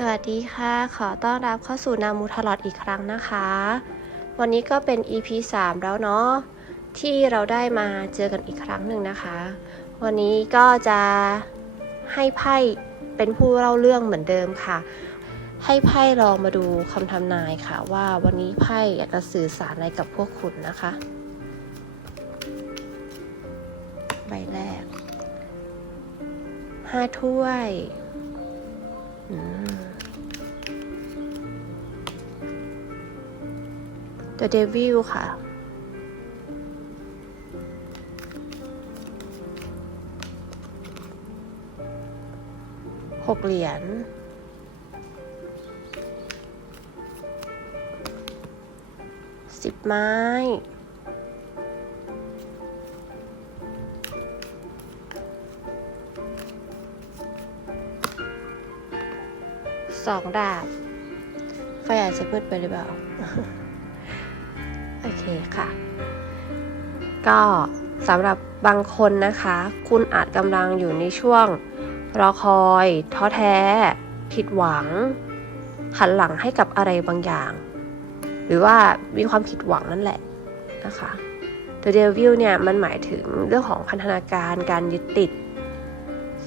สวัสดีค่ะ ขอต้อนรับเข้าสู่นามูทลอดอีกครั้งนะคะ วันนี้ก็เป็น EP 3 แล้วเนาะที่เราได้มาเจอกันอีกครั้งหนึ่งนะคะ วันนี้ก็จะให้ไพ่เป็นผู้เล่าเรื่องเหมือนเดิมค่ะ ให้ไพ่ลองมาดูคำทำนายค่ะ ว่าวันนี้ไพ่อยากจะสื่อสารอะไรกับพวกคุณนะคะใบแรกห้าถ้วย อืม The Devil ค่ะ หกเหรียญ สิบไม้สองดาบ ไฟอาจจะมืดไปหรือเปล่า คค่ะ ก็สำหรับบางคนนะคะ คุณอาจกำลังอยู่ในช่วง รอคอย ท้อแท้ ผิดหวัง หันหลังให้กับอะไรบางอย่าง หรือว่ามีความผิดหวังนั่นแหละนะคะ The Devil เนี่ยมันหมายถึงเรื่องของพันธนาการการยึดติด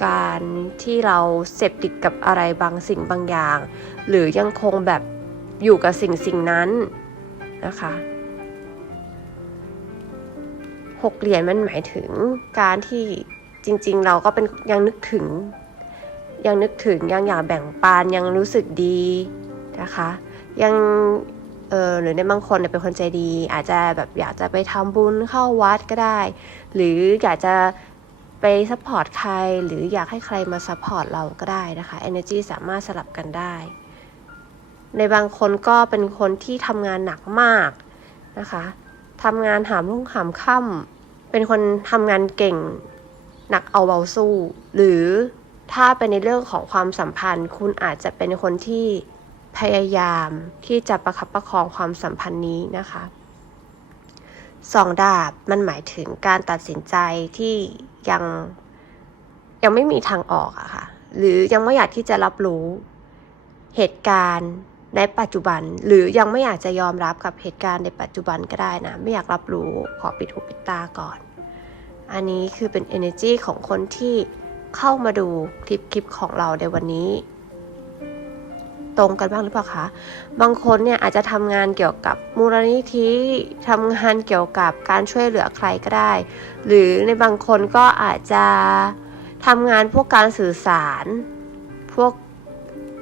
การที่เราเสพติดกับอะไรบางสิ่งบางอย่าง หรือยังคงแบบอยู่กับสิ่งสิ่งนั้นนะคะ หกเหรียญมันหมายถึงการที่จริง ๆ เราก็เป็นยังนึกถึง ยังนึกถึงยังอยากแบ่งปันยังรู้สึกดีนะคะ ยังเออหรือในบางคนเป็นคนใจดี อาจจะแบบอยากจะไปทำบุญเข้าวัดก็ได้ หรืออยากจะไปซัพพอร์ตใคร หรืออยากให้ใครมาซัพพอร์ตเราก็ได้นะคะ energy สามารถสลับกันได้ ในบางคนก็เป็นคนที่ทำงานหนักมากนะคะ ทำงานหามรุ่งหามค่ำเป็นคนทำงานเก่ง หนักเอาเบาสู้ หรือถ้าเป็นในเรื่องของความสัมพันธ์ คุณอาจจะเป็นคนที่พยายามที่จะประคับประคองความสัมพันธ์นี้นะคะสองดาบมันหมายถึงการตัดสินใจที่ยังยังไม่มีทางออกอะค่ะ หรือยังไม่อยากที่จะรับรู้เหตุการณ์ ในปัจจุบันหรือยังไม่อยากจะยอมรับกับเหตุการณ์ในปัจจุบันก็ได้นะ ไม่อยากรับรู้ขอปิดหูปิดตาก่อน อันนี้คือเป็น energy ของคนที่เข้ามาดูคลิปคลิปของเราในวันนี้ ตรงกันบ้างหรือเปล่าคะ บางคนเนี่ยอาจจะทำงานเกี่ยวกับมูลนิธิทำงานเกี่ยวกับการช่วยเหลือใครก็ได้ หรือในบางคนก็อาจจะทำงานพวกการสื่อสาร พวก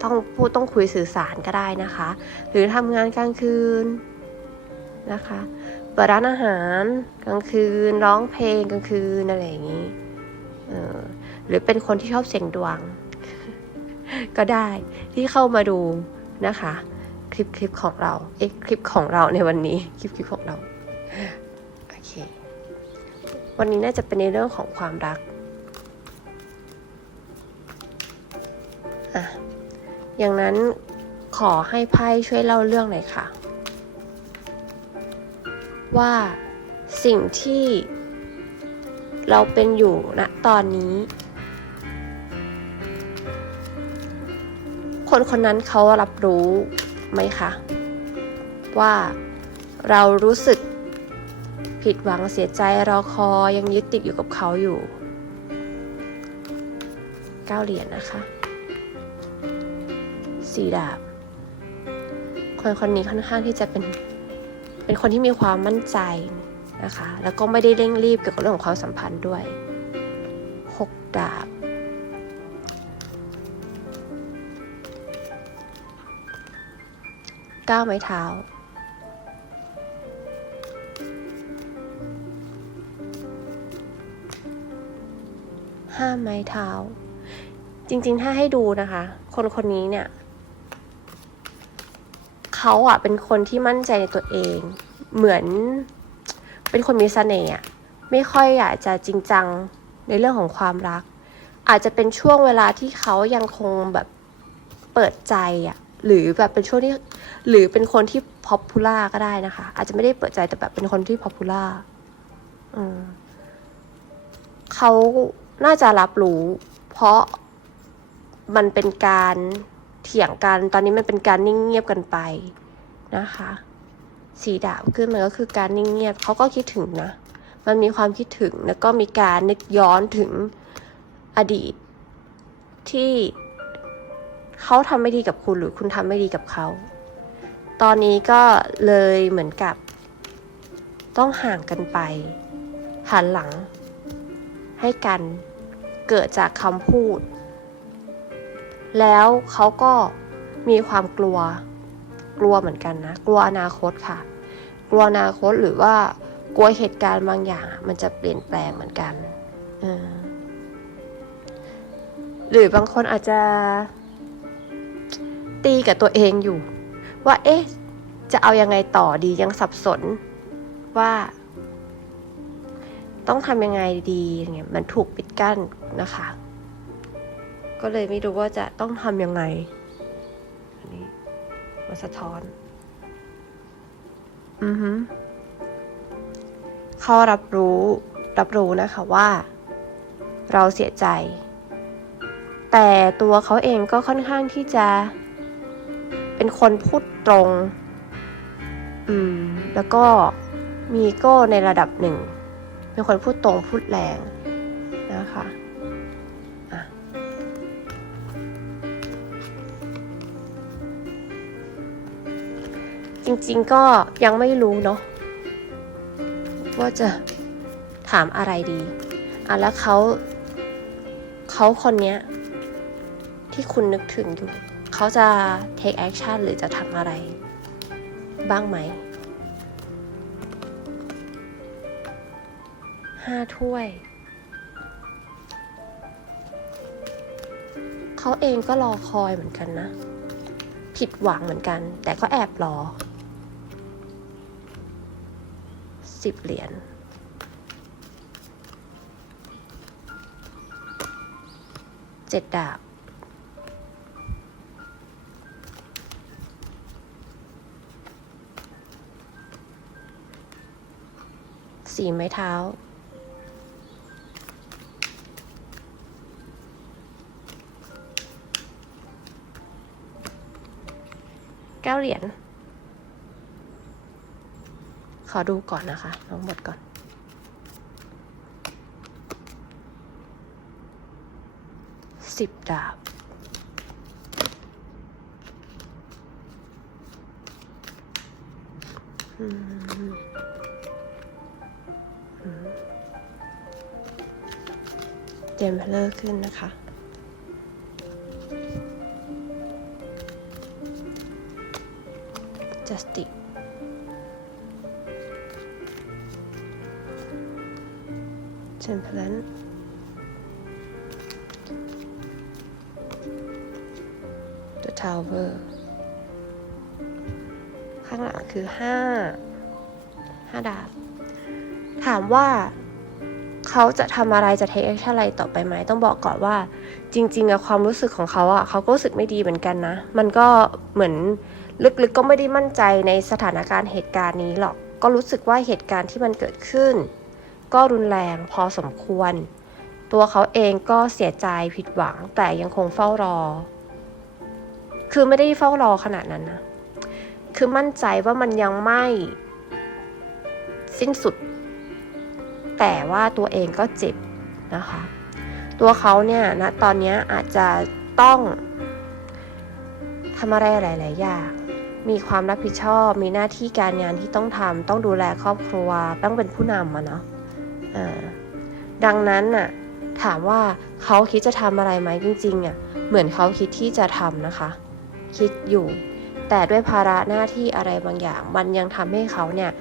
ต้องพูดต้องคุยสื่อสารก็ได้นะคะ หรือทำงานกลางคืนนะคะเปิดร้านอาหารกลางคืนร้องเพลงกลางคืนอะไรอย่างนี้หรือเป็นคนที่ชอบเสียงดวง ก็ได้ที่เข้ามาดูนะคะ คลิปคลิปของเราเอ๊ะคลิปของเราในวันนี้คลิปคลิปของเราโอเควันนี้น่าจะเป็นในเรื่องของความรัก อย่างนั้นขอให้ไพ่ช่วยเล่าเรื่องหน่อยค่ะ ว่าสิ่งที่เราเป็นอยู่ณตอนนี้ คนคนนั้นเขารับรู้ไหมคะ ว่าเรารู้สึกผิดหวังเสียใจรอคอยังยึดติดอยู่กับเขาอยู่เก้าเหรียญนะคะ สีดาบ คนคนนี้ค่อนข้างที่จะเป็น เป็นคนที่มีความมั่นใจนะคะ แล้วก็ไม่ได้เร่งรีบเกี่ยวกับเรื่องของความสัมพันธ์ด้วยหกดาบเก้าไม้เท้าห้าไม้เท้า จริงๆ ถ้าให้ดูนะคะ คนคนนี้เนี่ย เขาอะเป็นคนที่มั่นใจในตัวเอง เหมือนเป็นคนมีเสน่ห์อะไม่ค่อยอยากจะจริงจังในเรื่องของความรัก อาจจะเป็นช่วงเวลาที่เขายังคงแบบเปิดใจอะหรือแบบเป็นช่วงที่หรือเป็นคนที่พ o p ูล่าก็ได้นะคะ อาจจะไม่ได้เปิดใจแต่แบบเป็นคนที่พ o p ูล่าเขาน่าจะรับรู้ เพราะมันเป็นการ เถียงกัน ตอนนี้มันเป็นการนิ่งเงียบกันไปนะคะ สีดาบขึ้นมันก็คือการนิ่งเงียบเขาก็คิดถึงนะ มันมีความคิดถึงแล้วก็มีการนึกย้อนถึงอดีต ที่เขาทำไม่ดีกับคุณหรือคุณทำไม่ดีกับเขา ตอนนี้ก็เลยเหมือนกับ ต้องห่างกันไปหันหลังให้กันเกิดจากคำพูด แล้วเขาก็มีความกลัว กลัวเหมือนกันนะ กลัวอนาคตค่ะ กลัวอนาคตหรือว่ากลัวเหตุการณ์บางอย่าง มันจะเปลี่ยนแปลงเหมือนกัน หรือบางคนอาจจะตีกับตัวเองอยู่ ว่า เอ๊ะ จะเอายังไงต่อดียังสับสนว่า ต้องทำยังไงดีอย่างเงี้ยมันถูกปิดกั้นนะคะ ก็เลยไม่รู้ว่าจะต้องทำยังไง อันนี้มาสะท้อน อือฮึเขารับรู้ รับรู้นะคะว่า เราเสียใจ แต่ตัวเขาเองก็ค่อนข้างที่จะ เป็นคนพูดตรง อืม แล้วก็มีโก้ในระดับหนึ่ง เป็นคนพูดตรงพูดแรงนะคะอะ จริงๆก็ยังไม่รู้เนาะว่าจะถามอะไรดีอะแล้วเขาเขาคนเนี้ย ที่คุณนึกถึงอยู่เขาจะ take action หรือจะทำอะไร บ้างไหมห้าถ้วย เขาเองก็รอคอยเหมือนกันนะ ผิดหวังเหมือนกัน แต่ก็แอบรอ สิบเหรียญเจ็ดดาบสี่ไม้เท้าเก้าเหรียญ อดูก่อนนะคะทั้งหมดก่อนสิบดาบอืมเจมเลอร์ขึ้นนะคะ justice เจมเพลน the tower ข้างหลังคือห้าห้าดาบ ถามว่าเขาจะทำอะไรจะเทคแอคชั่นอะไรต่อไปไหมต้องบอกก่อนว่า จริงๆอะความรู้สึกของเขาอะเขาก็รู้สึกไม่ดีเหมือนกันนะ มันก็เหมือนลึกๆก็ไม่ได้มั่นใจในสถานการณ์เหตุการณ์นี้หรอก ก็รู้สึกว่าเหตุการณ์ที่มันเกิดขึ้น ก็รุนแรงพอสมควร ตัวเขาเองก็เสียใจผิดหวังแต่ยังคงเฝ้ารอ คือไม่ได้เฝ้ารอขนาดนั้นนะ คือมั่นใจว่ามันยังไม่สิ้นสุด แต่ว่าตัวเองก็เจ็บนะคะ ตัวเขาเนี่ยนะตอนนี้อาจจะต้องทำอะไรหลาย ๆ อย่าง มีความรับผิดชอบ มีหน้าที่การงานที่ต้องทำ ต้องดูแลครอบครัว ต้องเป็นผู้นำอะเนาะ ดังนั้นน่ะถามว่าเขาคิดจะทำอะไรไหมจริงๆอะเหมือนเขาคิดที่จะทำนะคะ คิดอยู่ แต่ด้วยภาระหน้าที่อะไรบางอย่าง มันยังทำให้เขาเนี่ย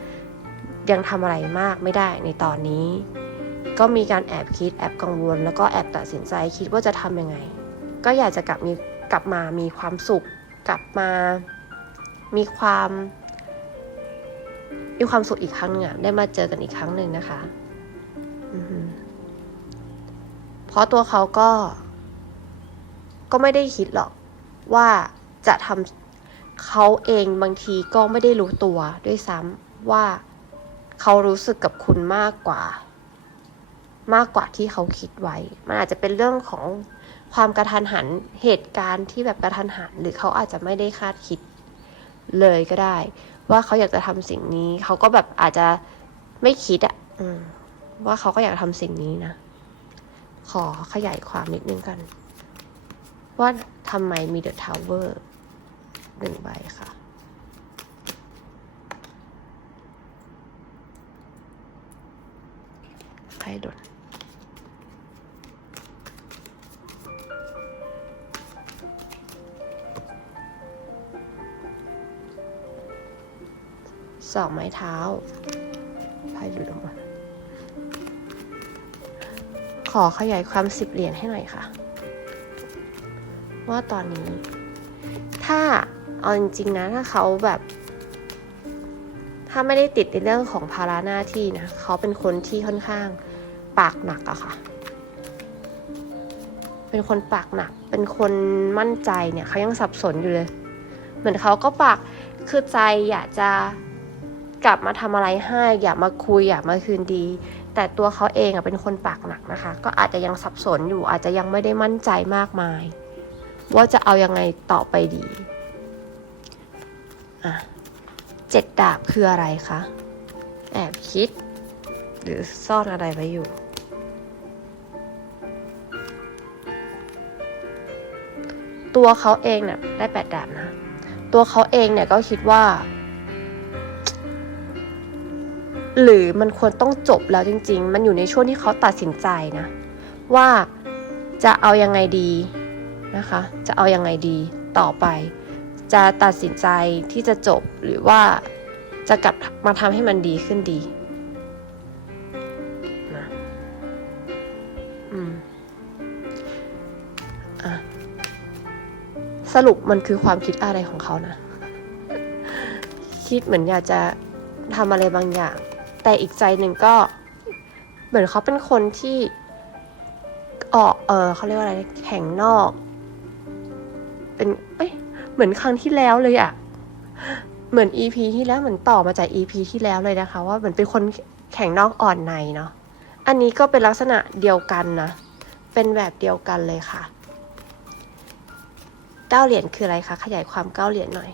ยังทำอะไรมากไม่ได้ในตอนนี้ ก็มีการแอบคิดแอบกังวล แล้วก็แอบตัดสินใจคิดว่าจะทำยังไง ก็อยากจะกลับมีกลับมามีความสุข กลับมามีความมีความสุขอีกครั้งหนึ่งอะได้มาเจอกันอีกครั้งหนึ่งนะคะ เพราะตัวเขาก็ ก็ไม่ได้คิดหรอกว่าจะทำเขาเองบางทีก็ไม่ได้รู้ตัวด้วยซ้ำว่าเขารู้สึกกับคุณมากกว่า มากกว่าที่เขาคิดไว้ มันอาจจะเป็นเรื่องของความกระทันหันเหตุการณ์ที่แบบกระทันหัน หรือเขาอาจจะไม่ได้คาดคิดเลยก็ได้ ว่าเขาอยากจะทำสิ่งนี้ เขาก็แบบอาจจะไม่คิดอะอืม ว่าเขาก็อยากทำสิ่งนี้นะ ขอขยายความนิดนึงกัน ว่าทำไมมีเดอะทาวเวอร์หนึ่งใบค่ะไพ่ดนสองไม้เท้าไพ่หลุดออกมา อขยายความสิบเหรียญให้หน่อยค่ะ ว่าตอนนี้ ถ้าเอาจริงๆนะถ้าเขาแบบ ถ้าไม่ได้ติดในเรื่องของภาระหน้าที่นะเขาเป็นคนที่ค่อนข้างปากหนักอะค่ะ เป็นคนปากหนัก เป็นคนมั่นใจเนี่ยเขายังสับสนอยู่เลย เหมือนเขาก็ปากคือใจอยากจะกลับมาทำอะไรให้ อยากมาคุยอยากมาคืนดี แต่ตัวเขาเองเป็นคนปากหนักนะคะ ก็อาจจะยังสับสนอยู่อาจจะยังไม่ได้มั่นใจมากมาย ว่าจะเอายังไงต่อไปดีอะเจ็ดดาบคืออะไรคะแอบคิด หรือซ่อนอะไรไว้อยู่ตัวเขาเองเนี่ยได้แปดดาบนะ ตัวเขาเองเนี่ยก็คิดว่า หรือมันควรต้องจบแล้วจริง ๆ มันอยู่ในช่วงที่เขาตัดสินใจนะ ว่าจะเอายังไงดีนะคะ จะเอายังไงดีต่อไป จะตัดสินใจที่จะจบหรือว่าจะกลับมาทำให้มันดีขึ้นดีนะอืมอะสรุปมันคือความคิดอะไรของเขานะ คิดเหมือนอยากจะทำอะไรบางอย่าง แต่อีกใจหนึ่งก็เหมือนเขาเป็นคนที่ออกเออเขาเรียกว่าอะไรแข่งนอก เป็นเอ้ยเหมือนครั้งที่แล้วเลยอะเหมือน EP ที่แล้วเหมือนต่อมาจาก EP ที่แล้วเลยนะคะ ว่าเหมือนเป็นคนแข่งนอกอ่อนในเนาะอันนี้ก็เป็นลักษณะเดียวกันนะ เป็นแบบเดียวกันเลยค่ะเก้าเหรียญคืออะไรคะ ขยายความเก้าเหรียญหน่อย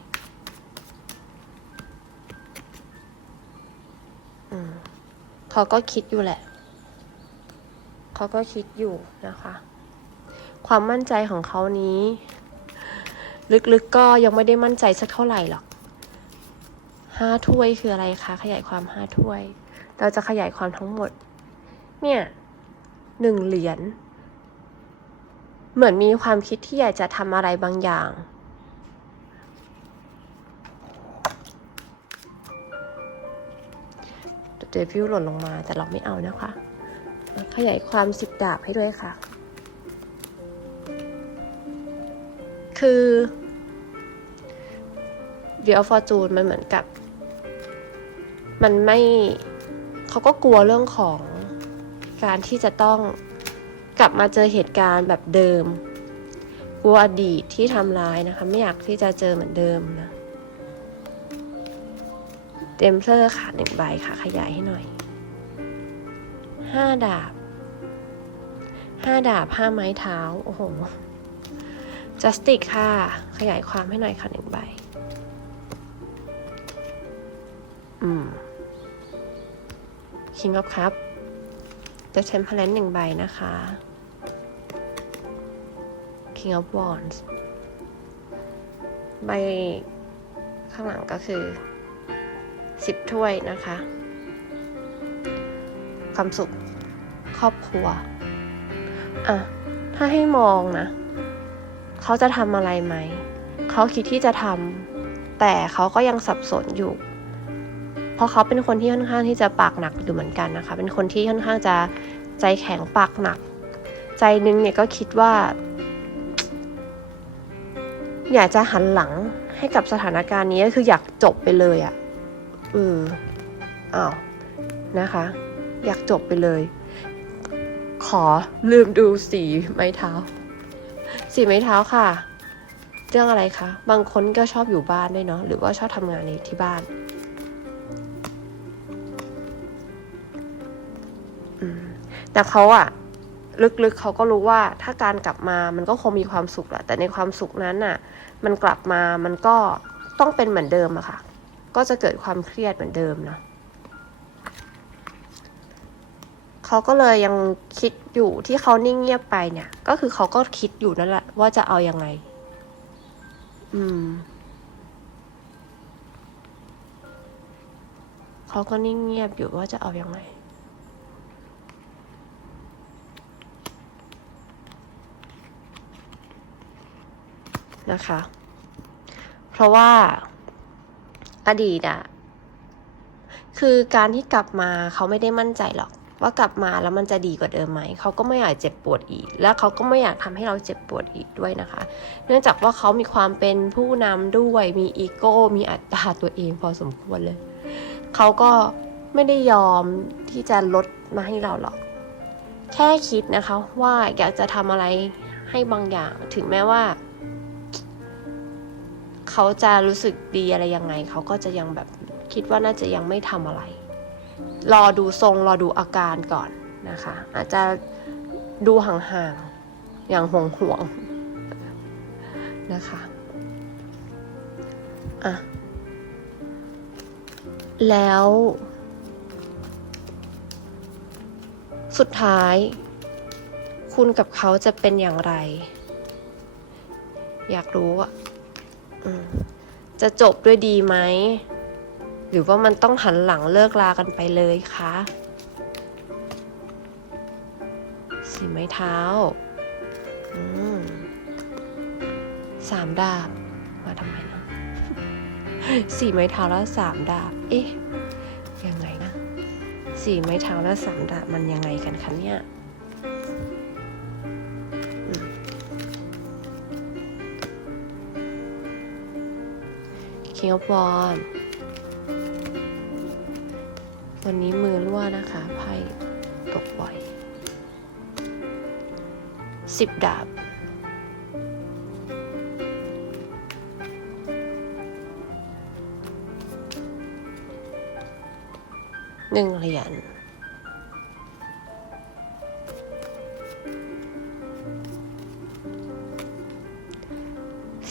เขาก็คิดอยู่แหละ เขาก็คิดอยู่นะคะ ความมั่นใจของเขานี้ ลึกๆก็ยังไม่ได้มั่นใจสักเท่าไหร่หรอกห้าถ้วยคืออะไรคะ ขยายความห้าถ้วย เราจะขยายความทั้งหมด เนี่ยหนึ่งเหรียญ เหมือนมีความคิดที่อยากจะทำอะไรบางอย่าง เดวิลหล่นลงมาแต่เราไม่เอานะคะ ขยายความสิบดาบให้ด้วยค่ะ คือเดียฟอร์จูนมันเหมือนกับ มันไม่เขาก็กลัวเรื่องของการที่จะต้องกลับมาเจอเหตุการณ์แบบเดิม กลัวอดีตที่ทำร้ายนะคะ ไม่อยากที่จะเจอเหมือนเดิมนะ เต็มเซอร์ค่ะหนึ่งใบค่ะ ขยายให้หน่อยห้าดาบห้าดาบห้าไม้เท้า โอ้โหจัสติกค่ะ ขยายความให้หน่อยค่ะหนึ่งใบ อืม King of Cup The Temperance หนึ่งใบนะคะ King of Wands ใบข้างหลังก็คือ สิบถ้วยนะคะ ความสุขครอบครัว อะ ถ้าให้มองนะ เขาจะทำอะไรไหม เขาคิดที่จะทำแต่เขาก็ยังสับสนอยู่ เพราะเขาเป็นคนที่ค่อนข้างที่จะปากหนักอยู่เหมือนกันนะคะ เป็นคนที่ค่อนข้างจะใจแข็งปากหนัก ใจนึงเนี่ยก็คิดว่า อยากจะหันหลังให้กับสถานการณ์นี้ก็คืออยากจบไปเลยอะ่ะ อออ้าวนะคะ อยากจบไปเลย ขอลืมดูสีไม้เท้า สีไม้เท้าค่ะ เรื่องอะไรคะ บางคนก็ชอบอยู่บ้านด้วยเนาะหรือว่าชอบทำงานในที่บ้านแต่เขาอะลึกๆเขาก็รู้ว่าถ้าการกลับมามันก็คงมีความสุขแหละแต่ในความสุขนั้นน่ะมันกลับมามันก็ต้องเป็นเหมือนเดิมอะค่ะ ก็จะเกิดความเครียดเหมือนเดิมเนาะเขาก็เลยยังคิดอยู่ที่เขานิ่งเงียบไปเนี่ย ก็คือเขาก็คิดอยู่นั่นแหละ ว่าจะเอายังไง อืมเขาก็นิ่งเงียบอยู่ว่าจะเอายังไงนะคะ เพราะว่า อดีตอะคือการที่กลับมาเขาไม่ได้มั่นใจหรอก ว่ากลับมาแล้วมันจะดีกว่าเดิมไหมเขาก็ไม่อยากเจ็บปวดอีก แล้วเขาก็ไม่อยากทำให้เราเจ็บปวดอีกด้วยนะคะ เนื่องจากว่าเขามีความเป็นผู้นำด้วยมีอีโก้มีอัตตาตัวเองพอสมควรเลย เขาก็ไม่ได้ยอมที่จะลดมาให้เราหรอก แค่คิดนะคะว่าอยากจะทำอะไรให้บางอย่างถึงแม้ว่า เขาจะรู้สึกดีอะไรยังไง เขาก็จะยังแบบคิดว่าน่าจะยังไม่ทำอะไร รอดูทรงรอดูอาการก่อนนะคะ อาจจะดูห่างๆ อย่างห่วงห่วงๆนะคะอะแล้ว สุดท้าย คุณกับเขาจะเป็นอย่างไร อยากรู้อะ จะจบด้วยดีไหม หรือว่ามันต้องหันหลังเลิกลากันไปเลยคะสีไม้เท้าอืมสามดาบ มาทำไมนะสี่ไม้เท้าแล้วสามดาบ เอ๊ะ ยังไงนะ สี่ไม้เท้าแล้วสามดาบมันยังไงกันคะเนี่ย King of w a n d วันนี้มือรั่วนะคะไพ่ตกบ่อยสิบดาบหนึ่งเหรียญ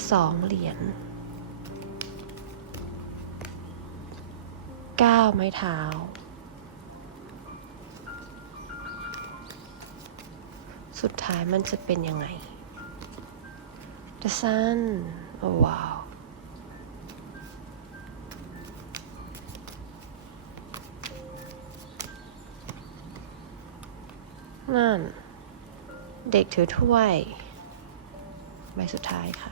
สองเหรียญ ก้าวไม้เท้า สุดท้ายมันจะเป็นยังไง The Sun โอ้ว้าวนั่น เด็กถือถ้วย ใบสุดท้ายค่ะ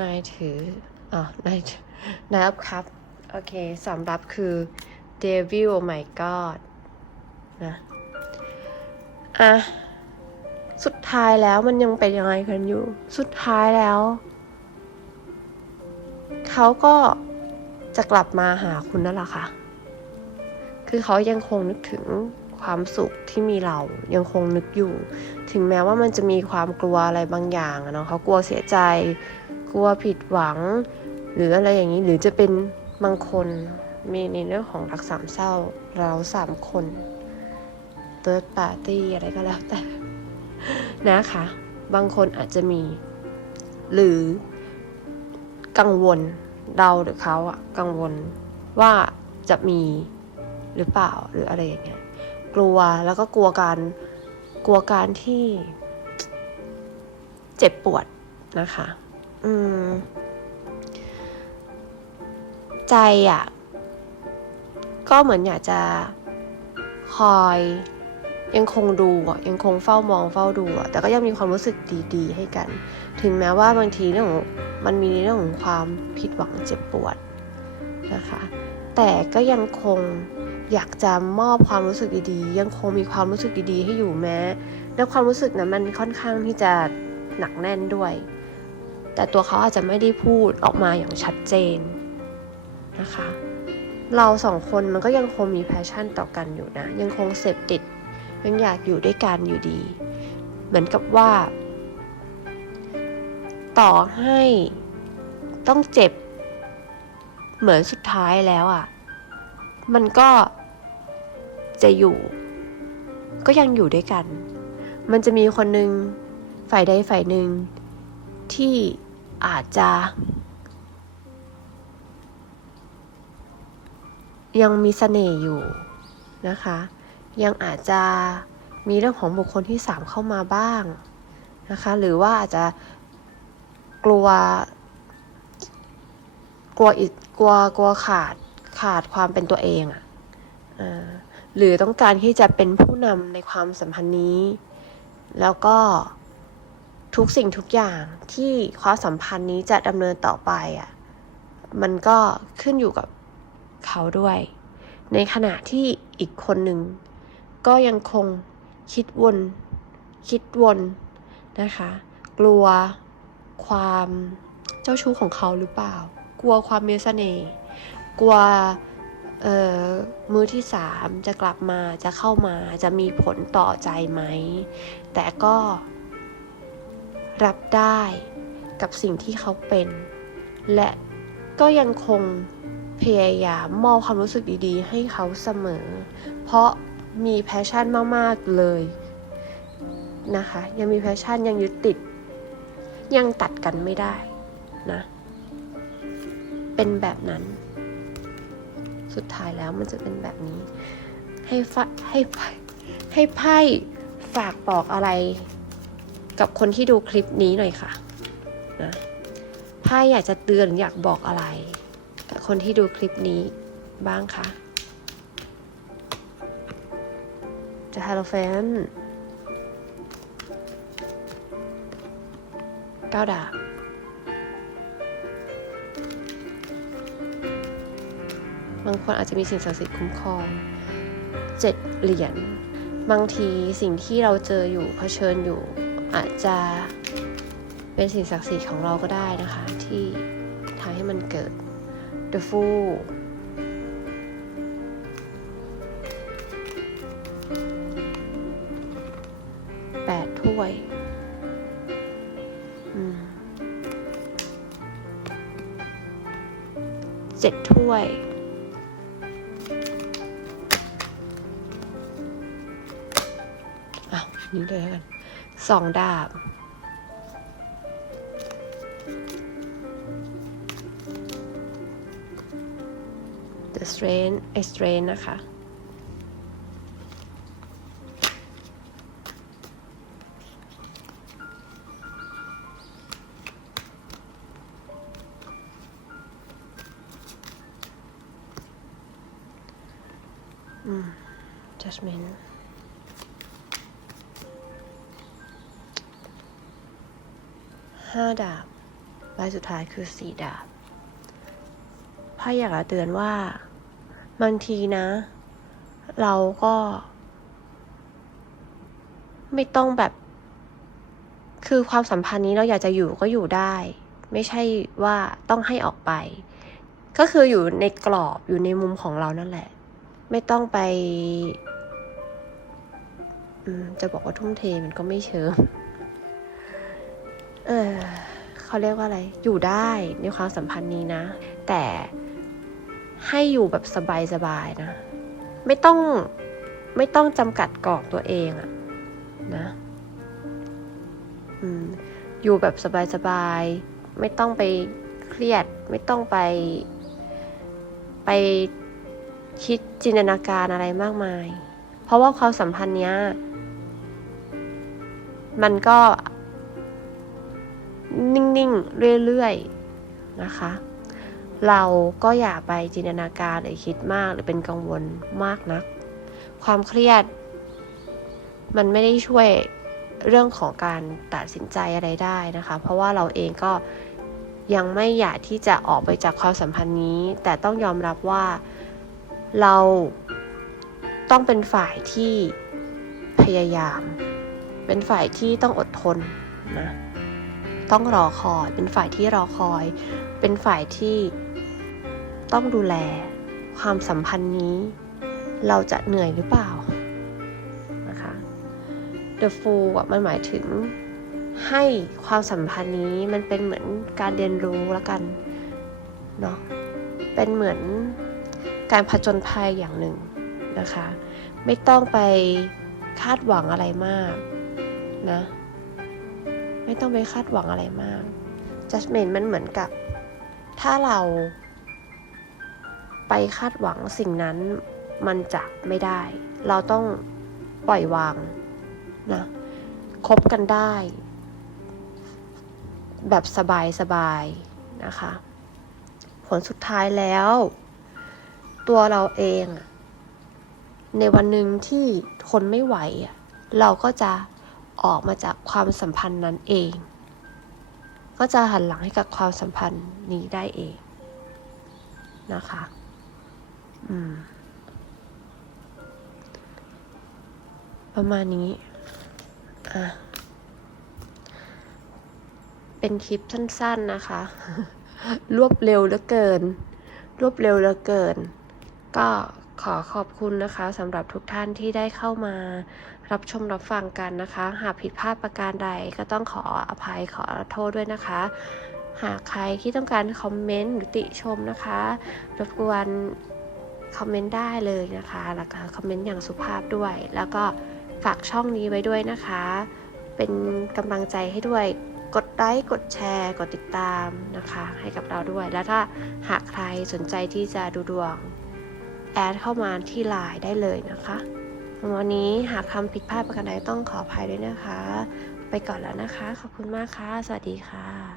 นายถืออ๋อนายนายรับครับ โอเคสำหรับคือ Devil oh my god นะ อะ สุดท้ายแล้วมันยังเป็นยังไงกันอยู่ สุดท้ายแล้ว เขาก็จะกลับมาหาคุณนั่นแหละค่ะ คือเขายังคงนึกถึงความสุขที่มีเรายังคงนึกอยู่ ถึงแม้ว่ามันจะมีความกลัวอะไรบางอย่างเนาะเขากลัวเสียใจ กลัวผิดหวัง หรืออะไรอย่างนี้หรือจะเป็นบางคนมีในเรื่องของรักสามเศร้าเราสามคนเติร์ดปาร์ตี้อะไรก็แล้วแต่นะคะ บางคนอาจจะมี หรือกังวลเราหรือเขาอะกังวลว่าจะมีหรือเปล่าหรืออะไรอย่างเงี้ยกลัวแล้วก็กลัวการกลัวการที่เจ็บปวดนะคะ อืม ใจอะ่ะ ก็เหมือนอยากจะคอย ยังคงดูอะยังคงเฝ้ามองเฝ้าดูอะแต่ก็ยังมีความรู้สึกดีๆ ให้กัน ถึงแม้ว่าบางทีเรื่องมันมีเรื่องของความผิดหวังเจ็บปวดนะคะ แต่ก็ยังคงอยากจะมอบความรู้สึกดีๆ ยังคงมีความรู้สึกดีๆ ให้อยู่แม้ และความรู้สึกนั้นมันค่อนข้างที่จะหนักแน่นด้วย แต่ตัวเขาอาจจะไม่ได้พูดออกมาอย่างชัดเจนนะคะ เราสองคนมันก็ยังคงมีแพชชั่นต่อกันอยู่นะ ยังคงเสพติด ยังอยากอยู่ด้วยกันอยู่ดี เหมือนกับว่า ต่อให้ต้องเจ็บ เหมือนสุดท้ายแล้วอะ่ะ มันก็จะอยู่ ก็ยังอยู่ด้วยกัน มันจะมีคนหนึ่งฝ่ายใดฝ่ายหนึ่งที่ อาจจะยังมีเสน่ห์อยู่นะคะ ยังอาจจะมีเรื่องของบุคคลที่สามเข้ามาบ้างนะคะ หรือว่าอาจจะกลัว กลัวอิกลัวกลัวขาดขาดความเป็นตัวเองอะอะหรือต้องการที่จะเป็นผู้นำในความสัมพันธ์นี้ แล้วก็ ทุกสิ่งทุกอย่างที่ความสัมพันธ์นี้จะดำเนินต่อไปอะ่ะมันก็ขึ้นอยู่กับเขาด้วย ในขณะที่อีกคนหนึ่ง ก็ยังคงคิดวน คิดวนนะคะ กลัวความเจ้าชู้ของเขาหรือเปล่า กลัวความมีเสน่ห์กลัวเอ่อมือที่สามจะกลับมาจะเข้ามาจะมีผลต่อใจไหม แต่ก็ รับได้กับสิ่งที่เขาเป็น และก็ยังคงพยายามมอบความรู้สึกดีๆ ให้เขาเสมอ เพราะมีแพชชั่นมากๆเลยนะคะ ยังมีแพชชั่นยังยึดติด ยังตัดกันไม่ได้นะ เป็นแบบนั้น สุดท้ายแล้วมันจะเป็นแบบนี้ ให้ให้ให้ไพ่ฝากบอกอะไร กับคนที่ดูคลิปนี้หน่อยค่ะนะไพ่อยากจะเตือนอยากบอกอะไร กับคนที่ดูคลิปนี้บ้างคะจะฮาโหลเฟนก้าวดาบบางคนอาจจะมีสิ่งศักดิ์สิทธิ์คุ้มครองเจ็ดเหรียญ บางทีสิ่งที่เราเจออยู่เผชิญอยู่ อาจจะเป็นสิ่งศักดิ์สิทธิ์ของเราก็ได้นะคะ ที่ทำให้มันเกิด The Fool แปดถ้วยเจ็ดถ้วยอ้าวนี่เลยแล้วกัน สองดาบ The Strain A Strain นะคะ สุดท้ายคือสีดาบไพ่อยากจะเตือนว่า บางทีนะ เราก็ ไม่ต้องแบบ คือความสัมพันธ์นี้เราอยากจะอยู่ก็อยู่ได้ ไม่ใช่ว่าต้องให้ออกไป ก็คืออยู่ในกรอบอยู่ในมุมของเรานั่นแหละ ไม่ต้องไปจะบอกว่าทุ่มเทมันก็ไม่เชิงเออ เขาเรียกว่าอะไร อยู่ได้ในความสัมพันธ์นี้นะ แต่ให้อยู่แบบสบายๆนะ ไม่ต้องไม่ต้องจำกัดกรอบตัวเองอะนะอืมอยู่แบบสบายๆ ไม่ต้องไปเครียด ไม่ต้องไป ไปคิดจินตนาการอะไรมากมาย เพราะว่าความสัมพันธ์เนี้ย มันก็ นิ่งๆ เรื่อยๆ นะคะ เราก็อย่าไปจินตนาการหรือคิดมากหรือเป็นกังวลมากนัก ความเครียด มันไม่ได้ช่วยเรื่องของการตัดสินใจอะไรได้นะคะ เพราะว่าเราเองก็ยังไม่อยากที่จะออกไปจากความสัมพันธ์นี้ แต่ต้องยอมรับว่าเราต้องเป็นฝ่ายที่พยายาม เป็นฝ่ายที่ต้องอดทนนะ ต้องรอคอย เป็นฝ่ายที่รอคอย เป็นฝ่ายที่ต้องดูแล ความสัมพันธ์นี้ เราจะเหนื่อยหรือเปล่านะคะ The Fool มันหมายถึงให้ความสัมพันธ์นี้มันเป็นเหมือนการเรียนรู้ล้วกันเนาะเป็นเหมือนการผจญภัยอย่างหนึ่งนะคะ ไม่ต้องไปคาดหวังอะไรมากนะ ไม่ต้องไปคาดหวังอะไรมาก judgment มันเหมือนกับ ถ้าเรา ไปคาดหวังสิ่งนั้นมันจะไม่ได้ เราต้องปล่อยวางนะคบกันได้ แบบสบายๆนะคะ ผลสุดท้ายแล้ว ตัวเราเอง ในวันหนึ่งที่ทนไม่ไหว เราก็จะ ออกมาจากความสัมพันธ์นั้นเอง ก็จะหันหลังให้กับความสัมพันธ์นี้ได้เองนะคะ อืม ประมาณนี้ อะ เป็นคลิปสั้น ๆนะคะ รวบเร็วเหลือเกิน รวบเร็วเหลือเกิน ก็ขอขอบคุณนะคะสำหรับทุกท่านที่ได้เข้ามา รับชมรับฟังกันนะคะ หากผิดพลาดประการใดก็ต้องขออภัยขอโทษด้วยนะคะ หากใครที่ต้องการคอมเมนต์หรือติชมนะคะรบกวนคอมเมนต์ได้เลยนะคะแล้วก็คอมเมนต์อย่างสุภาพด้วย แล้วก็ฝากช่องนี้ไว้ด้วยนะคะ เป็นกำลังใจให้ด้วยกดไลค์กดแชร์กดติดตามนะคะ ให้กับเราด้วย แล้วถ้าหากใครสนใจที่จะดูดวง แอดเข้ามาที่ไลน์ได้เลยนะคะ วันนี้หากทำผิดพลาดประการใดต้องขออภัยด้วยนะคะ ไปก่อนแล้วนะคะ ขอบคุณมากค่ะ สวัสดีค่ะ